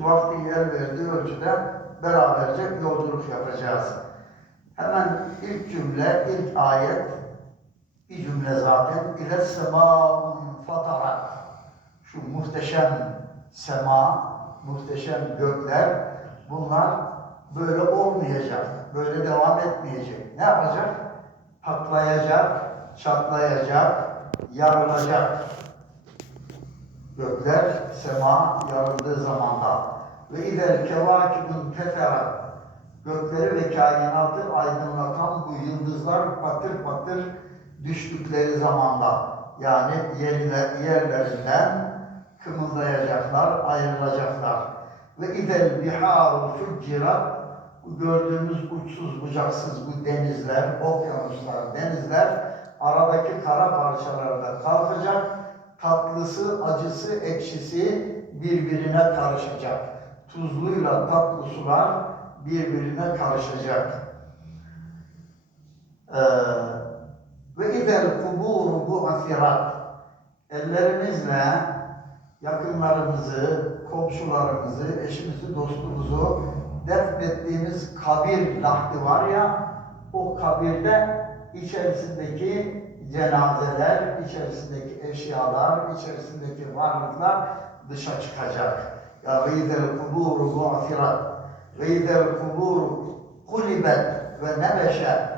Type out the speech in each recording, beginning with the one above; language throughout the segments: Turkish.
vakti el verdiği ölçüde beraberce yolculuk yapacağız. Hemen ilk cümle, ilk ayet, bir cümle zaten. İle semâun fatarat. Şu muhteşem sema, muhteşem gökler, bunlar böyle olmayacak, böyle devam etmeyecek. Ne yapacak? Patlayacak, çatlayacak, yarılacak. Gökler, sema yarıldığı zamanda. Ve iler kevakibun teferat. Gökleri ve kainatı aydınlatan bu yıldızlar patır patır düştükleri zamanda. Yani yerler, yerlerinden kımıldayacaklar, ayrılacaklar. Ve idel biharu fuccirat. Bu gördüğümüz uçsuz bucaksız bu denizler, okyanuslar, denizler aradaki kara parçalarda kalkacak tatlısı, acısı, ekşisi birbirine karışacak. Tuzluyla tatlı sular birbirine karışacak. Ee, ve idel kuburu bu afirat ellerimizle yakınlarımızı, komşularımızı, eşimizi, dostumuzu defnettiğimiz kabir lahdi var ya, o kabirde içerisindeki cenazeler, içerisindeki eşyalar, içerisindeki varlıklar dışa çıkacak. Ya gıydel kuburu mu'firat, gıydel kuburu kulibet ve nebeşe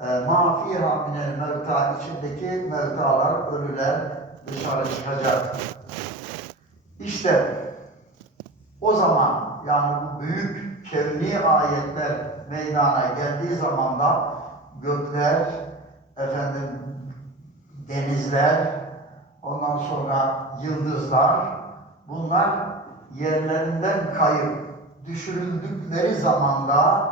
ma fiha minel mevta içindeki mevtalar, ölüler dışarı çıkacak. İşte o zaman yani bu büyük kevni ayetler meydana geldiği zaman da gökler, efendim denizler, ondan sonra yıldızlar, bunlar yerlerinden kayıp düşürüldükleri zamanda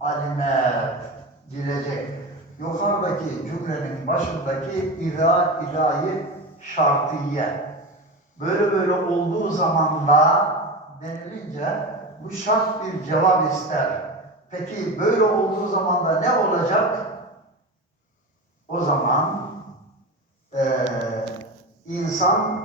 alimet bilecek. Yukarıdaki cümlenin başındaki ila ilahi şartiye. Böyle böyle olduğu zamanda denilince bu şart bir cevap ister. Peki böyle olduğu zamanda ne olacak? O zaman eee, insan